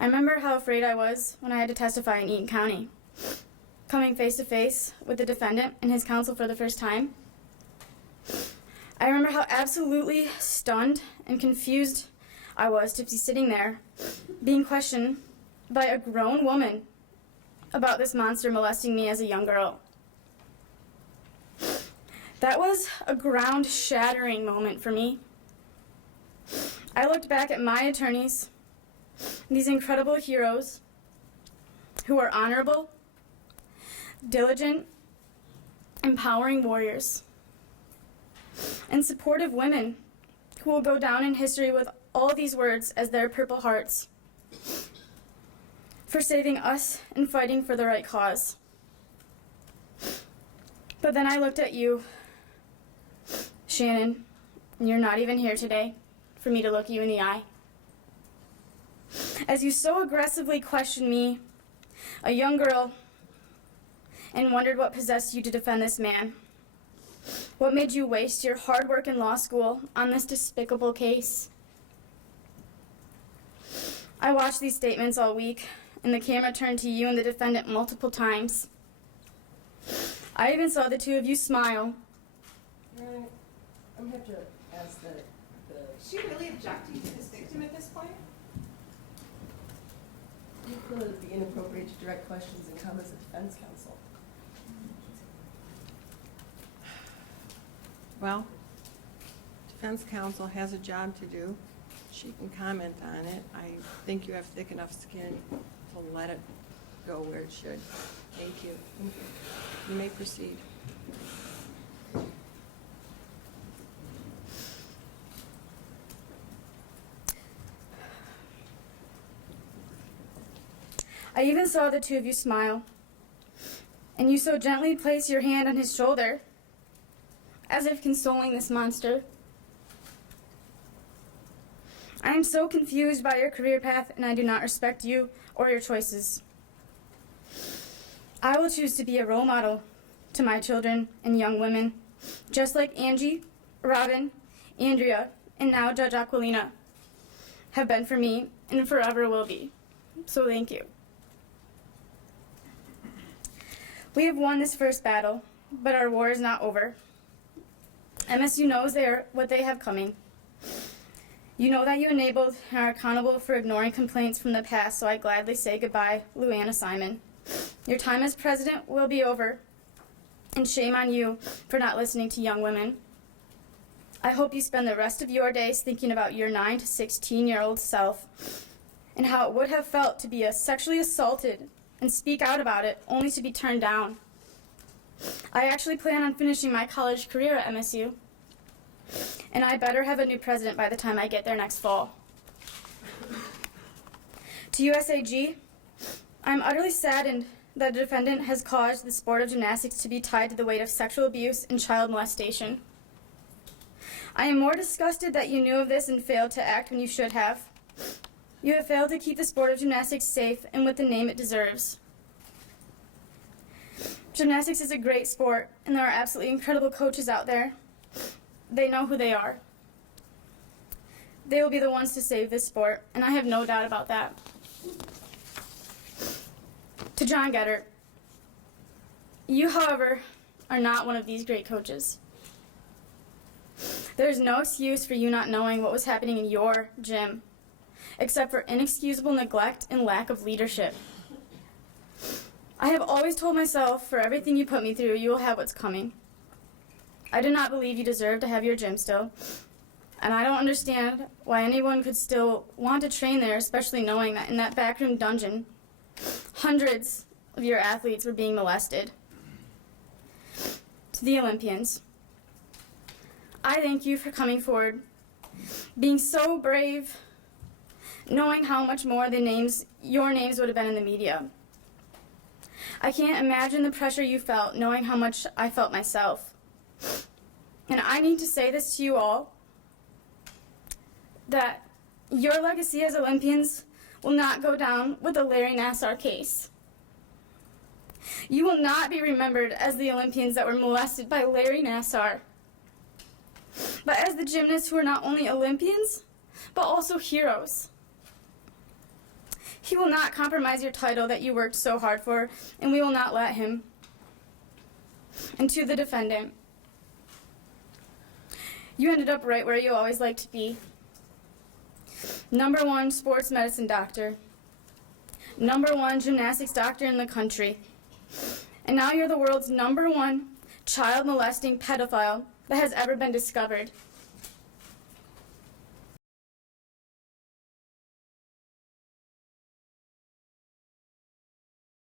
I remember how afraid I was when I had to testify in Eaton County. Coming face to face with the defendant and his counsel for the first time, I remember how absolutely stunned and confused I was to be sitting there, being questioned by a grown woman about this monster molesting me as a young girl. That was a ground-shattering moment for me. I looked back at my attorneys, these incredible heroes who are honorable, diligent, empowering warriors, and supportive women who will go down in history with all these words as their purple hearts for saving us and fighting for the right cause. But then I looked at you, Shannon, and you're not even here today for me to look you in the eye. As you so aggressively questioned me, a young girl, and wondered what possessed you to defend this man. What made you waste your hard work in law school on this despicable case? I watched these statements all week, and the camera turned to you and the defendant multiple times. I even saw the two of you smile. I'm going to have to ask that Is she really objecting to this victim at this point? you feel it would be inappropriate to direct questions and comments at defense counsel. Well, defense counsel has a job to do. She can comment on it. I think you have thick enough skin to let it go where it should. Thank you. You may proceed. I even saw the two of you smile, and you so gently place your hand on his shoulder, as if consoling this monster. I am so confused by your career path, and I do not respect you or your choices. I will choose to be a role model to my children and young women, just like Angie, Robin, Andrea, and now Judge Aquilina have been for me and forever will be. So thank you. We have won this first battle, but our war is not over. MSU knows what they have coming. You know that you enabled and are accountable for ignoring complaints from the past, so I gladly say goodbye, Luanna Simon. Your time as president will be over, and shame on you for not listening to young women. I hope you spend the rest of your days thinking about your 9 to 16-year-old self and how it would have felt to be sexually assaulted and speak out about it only to be turned down. I actually plan on finishing my college career at MSU, and I better have a new president by the time I get there next fall. To USAG, I'm utterly saddened that the defendant has caused the sport of gymnastics to be tied to the weight of sexual abuse and child molestation. I am more disgusted that you knew of this and failed to act when you should have. You have failed to keep the sport of gymnastics safe and with the name it deserves. Gymnastics is a great sport, and there are absolutely incredible coaches out there. They know who they are. They will be the ones to save this sport, and I have no doubt about that. To John Geddert, you, however, are not one of these great coaches. There is no excuse for you not knowing what was happening in your gym, except for inexcusable neglect and lack of leadership. I have always told myself, for everything you put me through, you will have what's coming. I do not believe you deserve to have your gym still, and I don't understand why anyone could still want to train there, especially knowing that in that backroom dungeon, hundreds of your athletes were being molested. To the Olympians, I thank you for coming forward, being so brave, knowing how much more your names would have been in the media. I can't imagine the pressure you felt, knowing how much I felt myself. And I need to say this to you all, that your legacy as Olympians will not go down with the Larry Nassar case. You will not be remembered as the Olympians that were molested by Larry Nassar, but as the gymnasts who are not only Olympians, but also heroes. He will not compromise your title that you worked so hard for, and we will not let him. And to the defendant, you ended up right where you always liked to be. #1 sports medicine doctor. #1 gymnastics doctor in the country. And now you're the world's #1 child molesting pedophile that has ever been discovered.